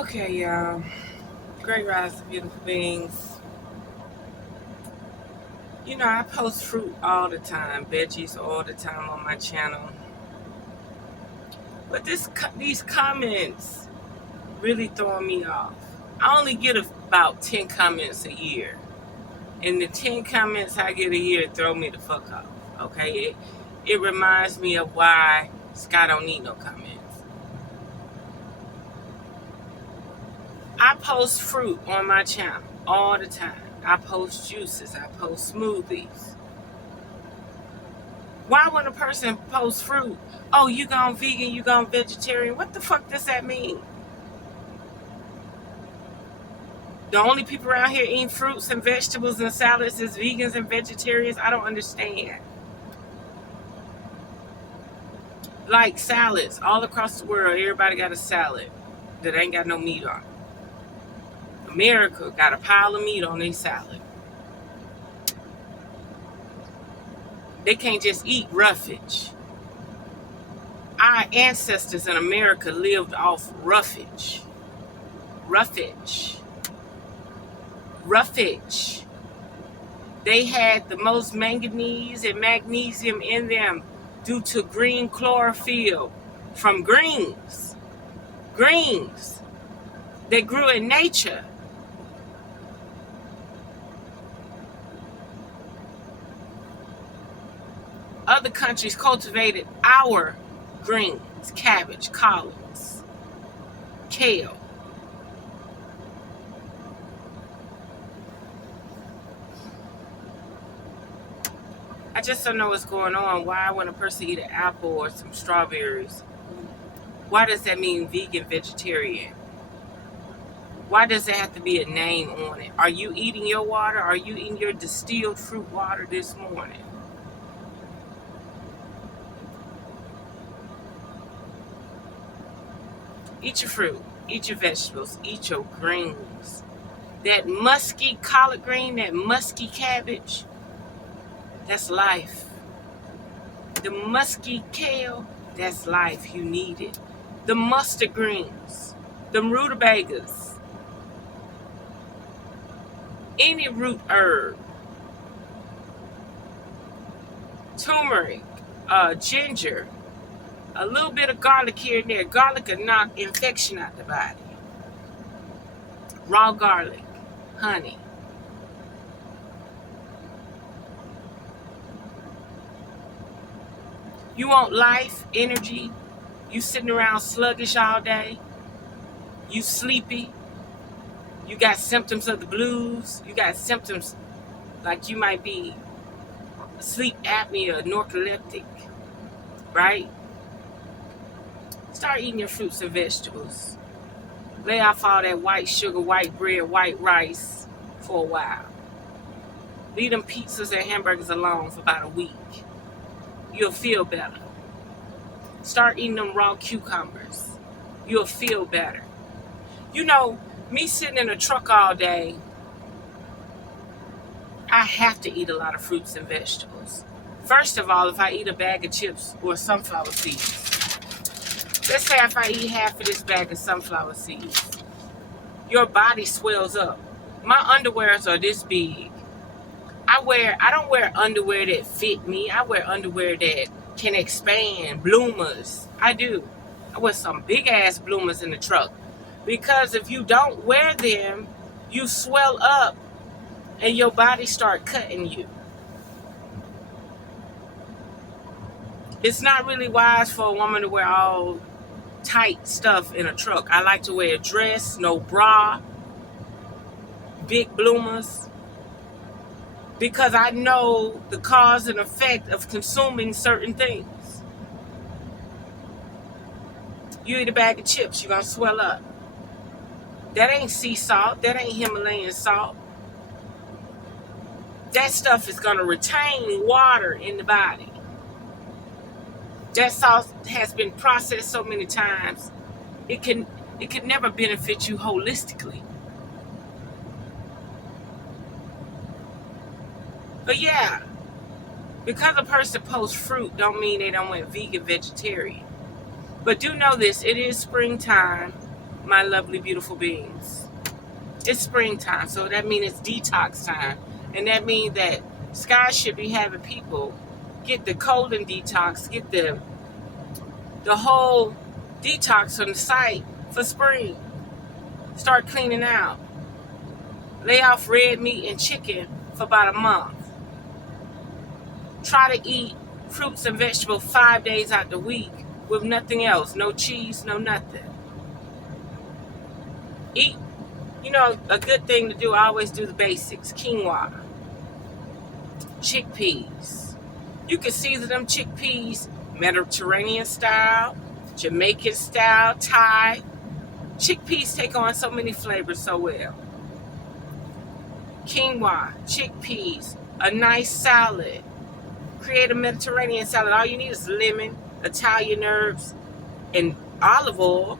Okay, y'all. Great rise, beautiful beings. You know, I post fruit all the time, veggies all the time on my channel. But these comments really throwing me off. I only get about 10 comments a year. And the 10 comments I get a year throw me the fuck off. Okay? It reminds me of why Sky don't need no comments. I post fruit on my channel all the time. I post juices. I post smoothies. Why when a person posts fruit, oh, you gone vegan, you gone vegetarian? What the fuck does that mean? The only people around here eating fruits and vegetables and salads is vegans and vegetarians? I don't understand. Like salads, all across the world, everybody got a salad that ain't got no meat on it. America got a pile of meat on their salad. They can't just eat roughage. Our ancestors in America lived off roughage. Roughage. They had the most manganese and magnesium in them due to green chlorophyll from greens. Greens that grew in nature. Other countries cultivated our greens, cabbage, collards, kale. I just don't know what's going on. Why, when a person eat an apple or some strawberries, why does that mean vegan, vegetarian? Why does it have to be a name on it? Are you eating your water? Are you eating your distilled fruit water this morning? Eat your fruit, eat your vegetables, eat your greens. That musky collard green, that musky cabbage, that's life. The musky kale, that's life. You need it. The mustard greens, the rutabagas, any root herb, turmeric, ginger, a little bit of garlic here and there. Garlic will knock infection out the body. Raw garlic, honey. You want life, energy? You sitting around sluggish all day? You sleepy? You got symptoms of the blues? You got symptoms like you might be sleep apnea, narcoleptic, right? Start eating your fruits and vegetables. Lay off all that white sugar, white bread, white rice for a while. Leave them pizzas and hamburgers alone for about a week. You'll feel better. Start eating them raw cucumbers. You'll feel better. You know, me sitting in a truck all day, I have to eat a lot of fruits and vegetables. First of all, if I eat a bag of chips or sunflower seeds, let's say if I eat half of this bag of sunflower seeds, your body swells up. My underwears are this big. I don't wear underwear that fit me. I wear underwear that can expand, bloomers. I do. I wear some big ass bloomers in the truck. Because if you don't wear them, you swell up and your body start cutting you. It's not really wise for a woman to wear all tight stuff in a truck. I like to wear a dress, no bra, big bloomers. Because I know the cause and effect of consuming certain things. You eat a bag of chips, you're going to swell up. That ain't sea salt. That ain't Himalayan salt. That stuff is going to retain water in the body. That salt has been processed so many times, it could never benefit you holistically. But yeah, because a person posts fruit don't mean they don't went vegan, vegetarian. But do know this, it is springtime. my lovely, beautiful beings. It's springtime, so that means it's detox time. And that means that Sky should be having people get the colon detox, get the whole detox on the site for spring. Start cleaning out. Lay off red meat and chicken for about a month. Try to eat fruits and vegetables 5 days out the week with nothing else. No cheese, no nothing. Eat, a good thing to do, I always do the basics. Quinoa, chickpeas. You can season them chickpeas Mediterranean style, Jamaican style, Thai. Chickpeas take on so many flavors so well. Quinoa, chickpeas, a nice salad. Create a Mediterranean salad. All you need is lemon, Italian herbs, and olive oil.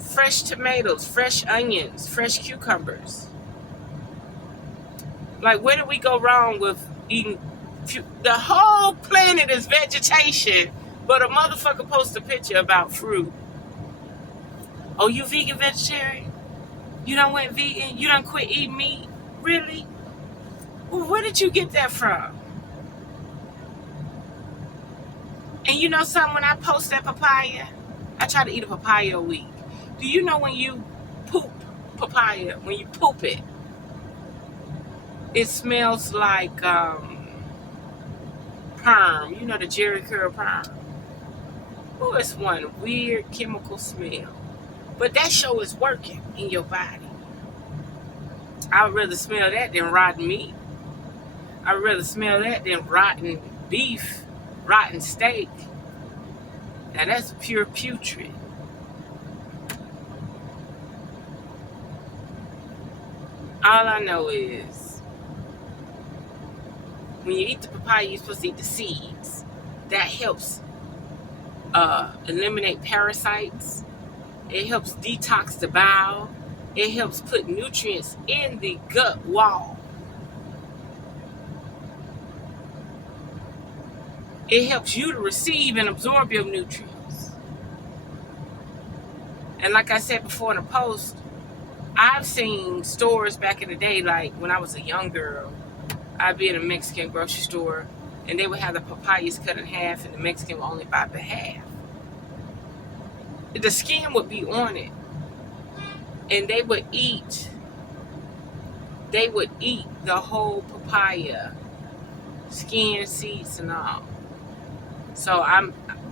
Fresh tomatoes, fresh onions, fresh cucumbers. Like, where did we go wrong with eating? The whole planet is vegetation, but a motherfucker posts a picture about fruit. Oh, you vegan, vegetarian? You done went vegan? You done quit eating meat? Really? Well, where did you get that from? And you know something, when I post that papaya, I try to eat a papaya a week. Do you know when you poop papaya, when you poop it, it smells like perm. You know, the Jerry curl perm. Oh, it's one weird chemical smell. But that show is working in your body. I would rather smell that than rotten meat. I would rather smell that than rotten beef, rotten steak. Now that's pure putrid. All I know is when you eat the papaya, you're supposed to eat the seeds. That helps eliminate parasites. It helps detox the bowel. It helps put nutrients in the gut wall. It helps you to receive and absorb your nutrients. And like I said before in a post, I've seen stores back in the day, like when I was a young girl, I'd be in a Mexican grocery store and they would have the papayas cut in half and the Mexican would only buy the half. The skin would be on it. And they would eat the whole papaya, skin, seeds, and all. So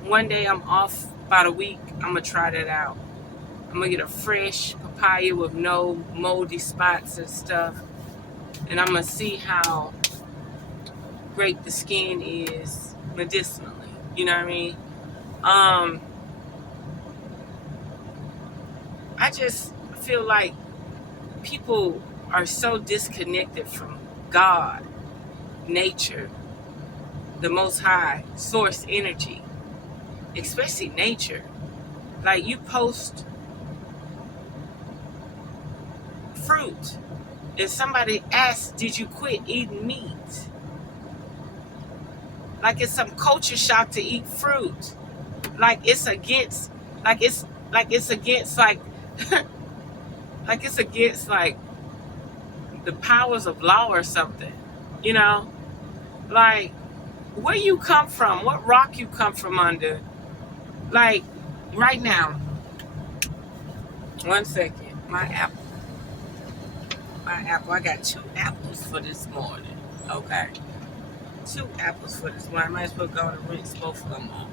one day I'm off about a week. I'm gonna try that out. I'm gonna get a fresh papaya with no moldy spots and stuff, and I'm gonna see how great the skin is medicinally. You know what I mean? I just feel like people are so disconnected from God, nature, the Most High, source energy, especially nature. Like, you post fruit and somebody asks, did you quit eating meat? Like it's some culture shock to eat fruit. Like it's against like it's against like the powers of law or something, you know? Like, where you come from, what rock you come from under. Like, right now, 1 second, my apple, I got 2 apples for this morning, okay? 2 apples for this morning. I might as well go and rinse both of them off.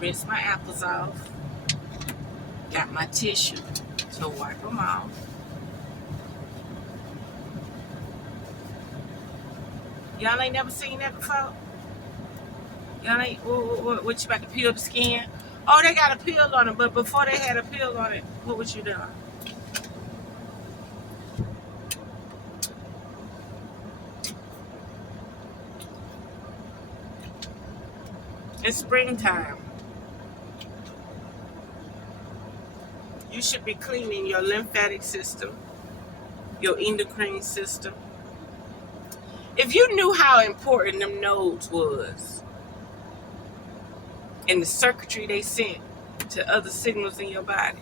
Rinse my apples off. Got my tissue to wipe them off. Y'all ain't never seen that before? Y'all ain't, what you about to peel the skin? Oh, they got a peel on it, but before they had a peel on it, what was you doing? It's springtime. You should be cleaning your lymphatic system, your endocrine system, If you knew how important them nodes was and the circuitry they sent to other signals in your body.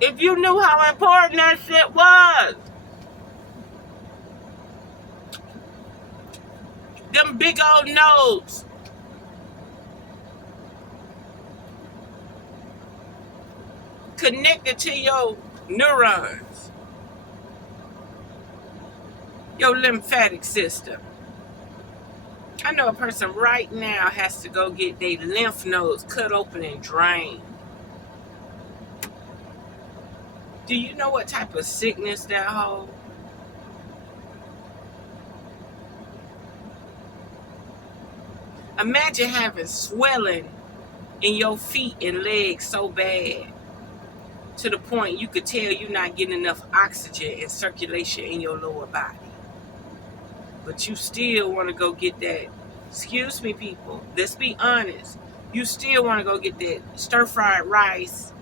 If you knew how important that shit was. Them big old nodes. Connected to your neurons. Your lymphatic system. I know a person right now has to go get their lymph nodes cut open and drained. Do you know what type of sickness that holds? Imagine having swelling in your feet and legs so bad to the point you could tell you're not getting enough oxygen and circulation in your lower body. But you still want to go get that. Excuse me, people. Let's be honest. You still want to go get that stir-fried rice,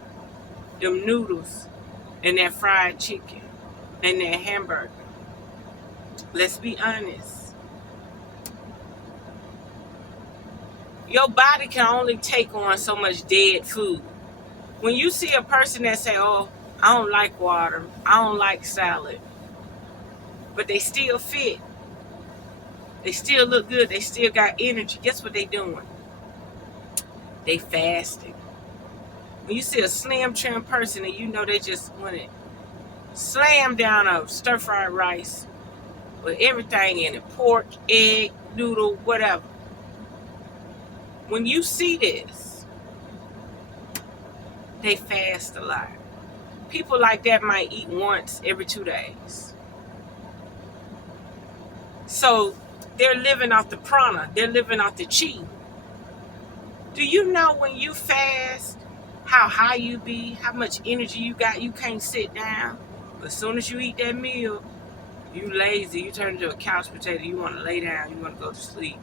them noodles, and that fried chicken, and that hamburger. Let's be honest. Your body can only take on so much dead food. When you see a person that say, oh, I don't like water, I don't like salad, but they still fit, they still look good, they still got energy, guess what they doing? They fasting. When you see a slim, trim person and you know they just want to slam down a stir-fried rice with everything in it, pork, egg, noodle, whatever. When you see this, they fast a lot. People like that might eat once every 2 days. So they're living off the prana. They're living off the chi. Do you know when you fast, how high you be, how much energy you got? You can't sit down. But as soon as you eat that meal, you lazy. You turn into a couch potato. You want to lay down. You want to go to sleep.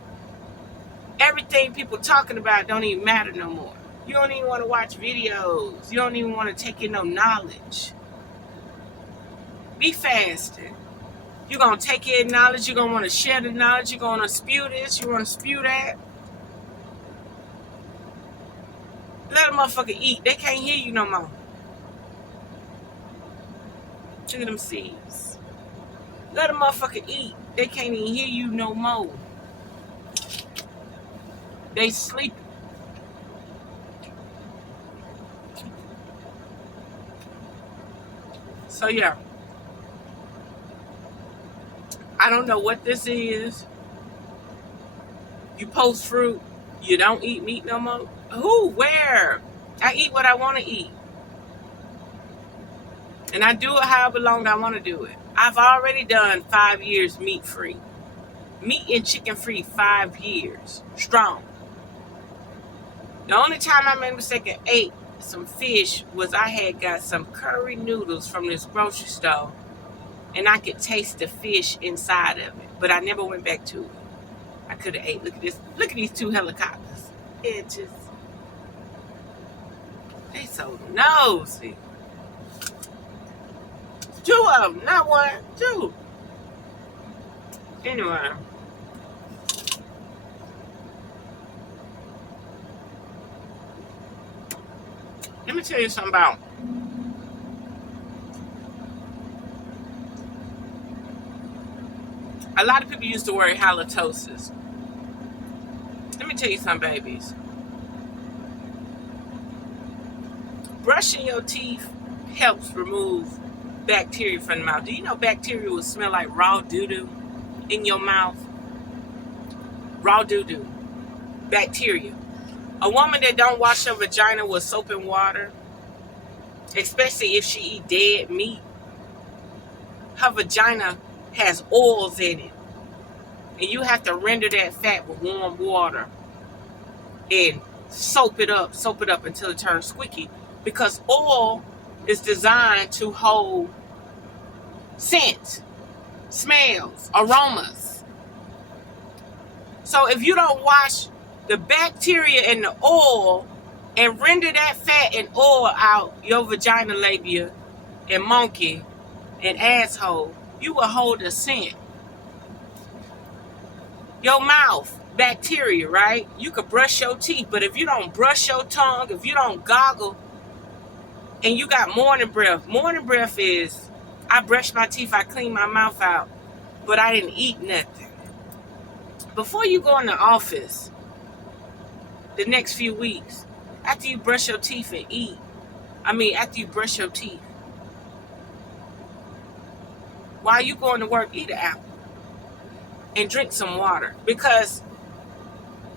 Everything people talking about don't even matter no more. You don't even want to watch videos. You don't even want to take in no knowledge. Be fasting. You're going to take in knowledge. You're going to want to share the knowledge. You're going to spew this. You want to spew that. Let a motherfucker eat. They can't hear you no more. Look at them seeds. Let a motherfucker eat. They can't even hear you no more. They sleep. So yeah. I don't know what this is. You post fruit. You don't eat meat no more. Who? Where? I eat what I want to eat. And I do it however long I want to do it. I've already done 5 years meat free. Meat and chicken free 5 years. Strong. The only time I made a mistake and ate some fish was I had got some curry noodles from this grocery store. And I could taste the fish inside of it. But I never went back to it. I could have ate. Look at this. Look at these 2 helicopters. It just... They so nosy. 2 of them. Not 1. 2. Anyway. Let me tell you something about... A lot of people used to worry halitosis. Let me tell you something, babies. Brushing your teeth helps remove bacteria from the mouth. Do you know bacteria will smell like raw doo-doo in your mouth? Raw doo-doo. Bacteria. A woman that don't wash her vagina with soap and water, especially if she eat dead meat, her vagina has oils in it. And you have to render that fat with warm water and soap it up until it turns squeaky. Because oil is designed to hold scent, smells, aromas. So if you don't wash the bacteria in the oil and render that fat and oil out your vagina, labia, and monkey, and asshole, you will hold a scent. Your mouth, bacteria, right? You could brush your teeth, but if you don't brush your tongue, if you don't goggle, and you got morning breath is, I brush my teeth, I clean my mouth out, but I didn't eat nothing. Before you go in the office, the next few weeks, after you brush your teeth and eat, after you brush your teeth, while you going to work, eat an apple and drink some water, because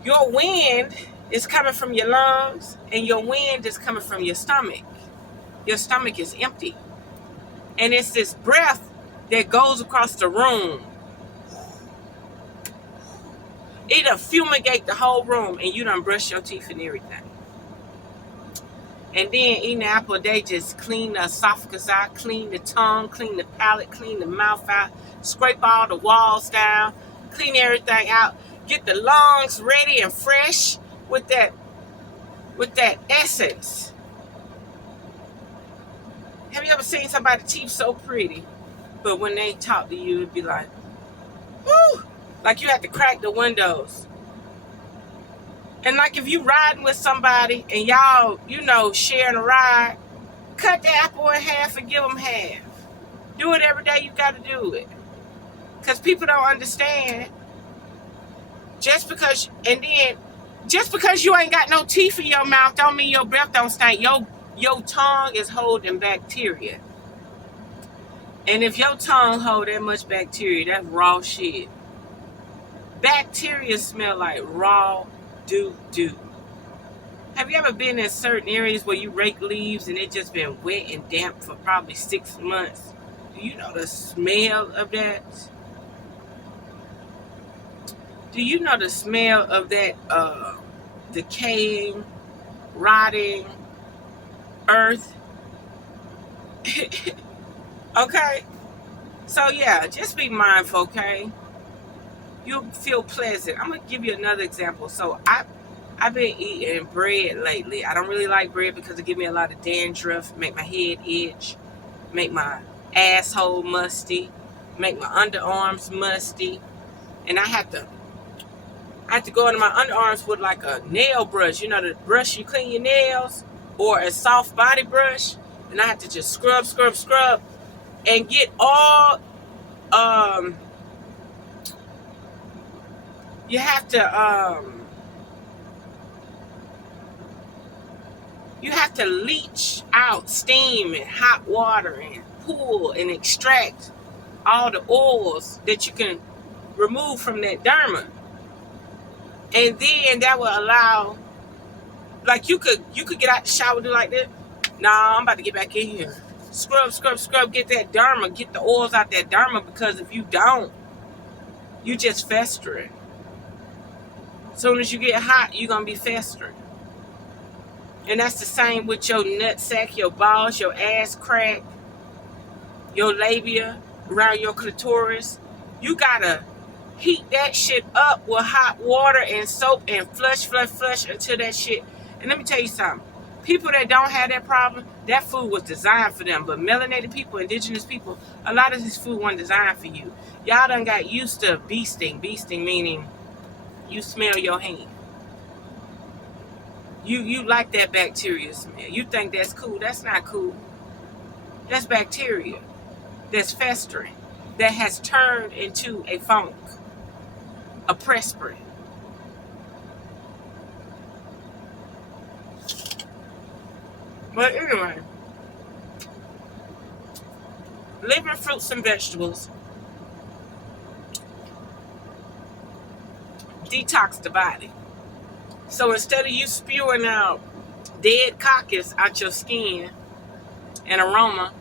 your wind is coming from your lungs and your wind is coming from your stomach. Your stomach is empty. And it's this breath that goes across the room. It'll fumigate the whole room, and you done brush your teeth and everything. And then eating an apple a day just clean the esophagus out, clean the tongue, clean the palate, clean the mouth out, scrape all the walls down, clean everything out, get the lungs ready and fresh with that essence. Have you ever seen somebody's teeth so pretty, but when they talk to you, it'd be like, whoo, like you have to crack the windows. And like if you riding with somebody and y'all, sharing a ride, cut the apple in half and give them half. Do it every day. You got to do it. Because people don't understand. Just because you ain't got no teeth in your mouth don't mean your breath don't stink. Your tongue is holding bacteria. And if your tongue hold that much bacteria, that's raw shit. Bacteria smell like raw doo-doo. Have you ever been in certain areas where you rake leaves and it just been wet and damp for probably 6 months? Do you know the smell of that? Do you know the smell of that decaying, rotting earth? Okay? So yeah, just be mindful, okay? You'll feel pleasant. I'm going to give you another example. So I've been eating bread lately. I don't really like bread because it gives me a lot of dandruff, make my head itch, make my asshole musty, make my underarms musty. And I have to go into my underarms with like a nail brush. You know, the brush you clean your nails, or a soft body brush. And I have to just scrub and get all, you have to leach out steam and hot water and pull and extract all the oils that you can remove from that derma. And then that will allow, like you could get out the shower and do like this. Nah, I'm about to get back in here. Scrub, get that derma, get the oils out that derma, because if you don't, you just festering. As soon as you get hot, you're going to be festering. And that's the same with your nutsack, your balls, your ass crack, your labia, around your clitoris. You got to heat that shit up with hot water and soap and flush until that shit. And let me tell you something. People that don't have that problem, that food was designed for them. But melanated people, indigenous people, a lot of this food wasn't designed for you. Y'all done got used to bee sting. Bee sting meaning you smell your hand. You like that bacteria smell. You think that's cool. That's not cool. That's bacteria that's festering, that has turned into a funk, a perspirant. But anyway, living fruits and vegetables detox the body. So instead of you spewing out dead cockles out your skin and aroma,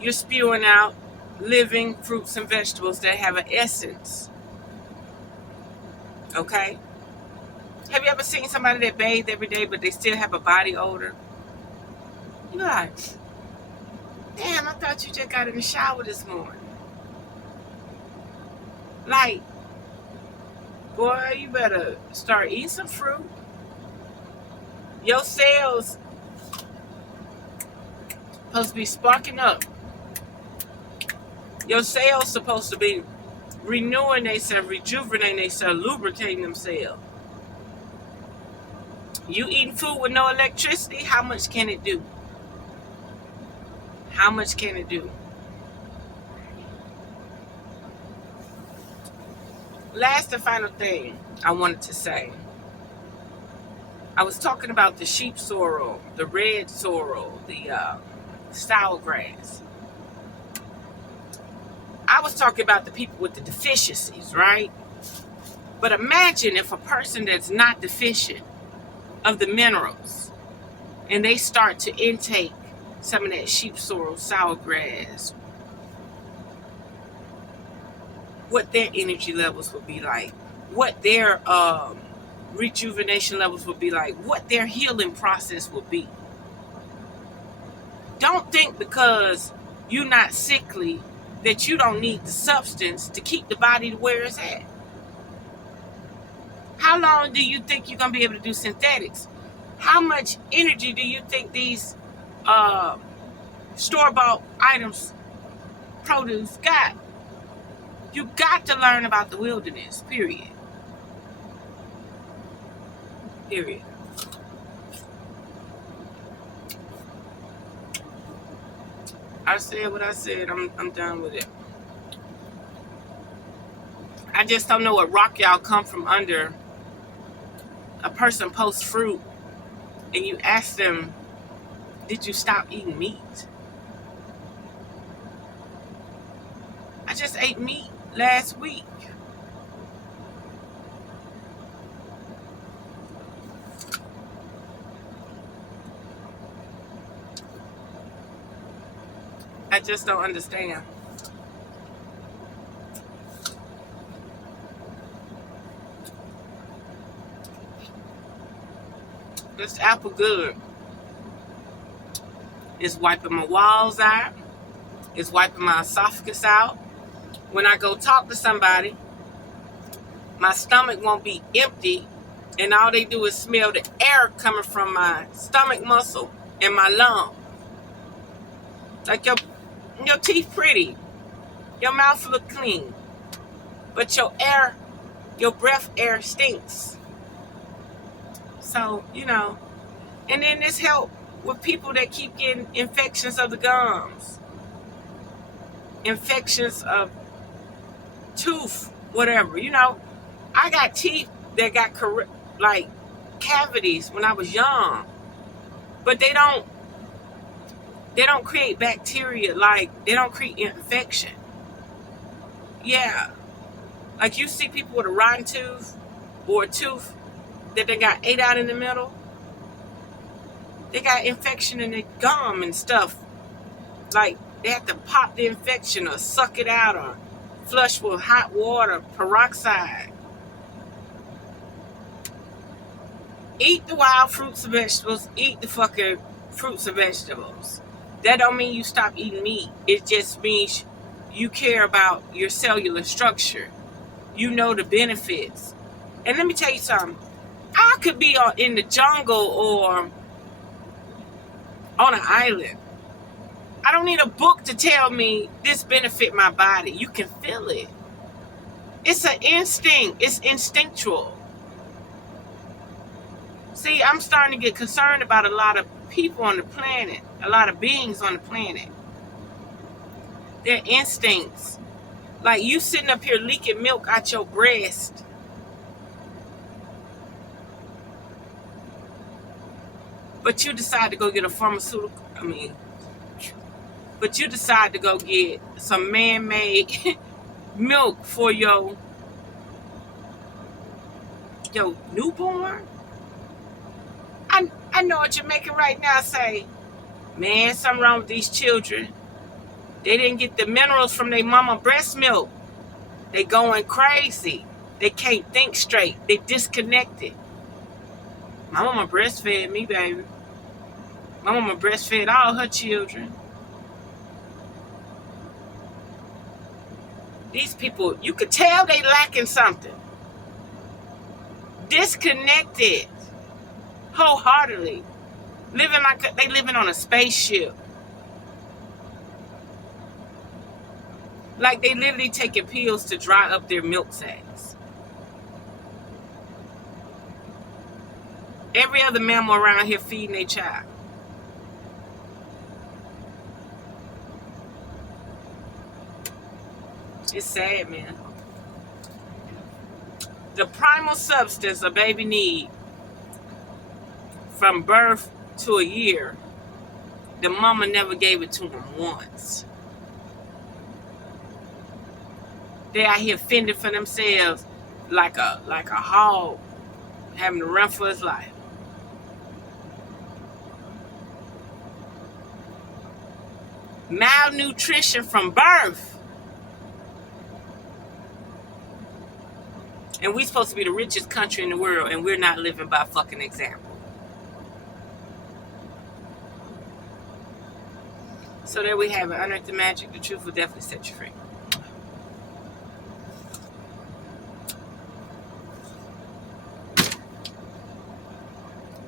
you're spewing out living fruits and vegetables that have an essence. Okay? Have you ever seen somebody that bathed every day but they still have a body odor? You're like, damn, I thought you just got in the shower this morning. Like, boy, you better start eating some fruit. Your cells supposed to be sparking up. Your cells supposed to be renewing themselves, rejuvenating themselves, lubricating themselves. You eating food with no electricity, how much can it do? How much can it do? Last and final thing I wanted to say. I was talking about the sheep sorrel, the red sorrel, the sour grass. I was talking about the people with the deficiencies, right? But imagine if a person that's not deficient of the minerals and they start to intake some of that sheep sorrel, sour grass, what their energy levels would be like, what their rejuvenation levels would be like, what their healing process would be. Don't think because you're not sickly that you don't need the substance to keep the body where it's at. How long do you think you're going to be able to do synthetics? How much energy do you think these store-bought items, produce got? You got to learn about the wilderness, period. Period. I said what I said. I'm done with it. I just don't know what rock y'all come from under. A person posts fruit and you ask them, did you stop eating meat? I just ate meat last week. I just don't understand. This apple good. It's wiping my walls out. It's wiping my esophagus out. When I go talk to somebody, my stomach won't be empty, and all they do is smell the air coming from my stomach muscle and my lung. Like your teeth pretty, your mouth look clean, but your breath air stinks. So, and then this help with people that keep getting infections of the gums, infections of tooth, whatever. I got teeth that got like cavities when I was young, but they don't create bacteria, like they don't create infection. Yeah, like you see people with a rotten tooth or a tooth that they got ate out in the middle. They got infection in the gum and stuff. Like they have to pop the infection or suck it out or flush with hot water, peroxide. Eat the wild fruits and vegetables. Eat the fucking fruits and vegetables. That don't mean you stop eating meat. It just means you care about your cellular structure. You know the benefits. And let me tell you something. I could be in the jungle or on an island. I don't need a book to tell me this benefit my body. You can feel it. It's an instinct. It's instinctual. See, I'm starting to get concerned about a lot of people on the planet, a lot of beings on the planet. Their instincts. Like you sitting up here leaking milk out your breast. But you decide to go get a pharmaceutical, but you decide to go get some man-made milk for your newborn. I know what you're making right now say, man, something wrong with these children. They didn't get the minerals from their mama breast milk. They going crazy. They can't think straight. They disconnected. My mama breastfed me, baby. My mama breastfed all her children. These people, you could tell they lacking something. Disconnected. wholeheartedly. Living like they living on a spaceship. Like they literally taking pills to dry up their milk sacs. Every other mammal around here feeding their child. It's sad, man. The primal substance a baby need from birth to a year, the mama never gave it to him once. They out here fending for themselves like a hog having to run for his life. Malnutrition from birth. And we're supposed to be the richest country in the world, and we're not living by fucking example. So there we have it. Unearth the magic. The truth will definitely set you free.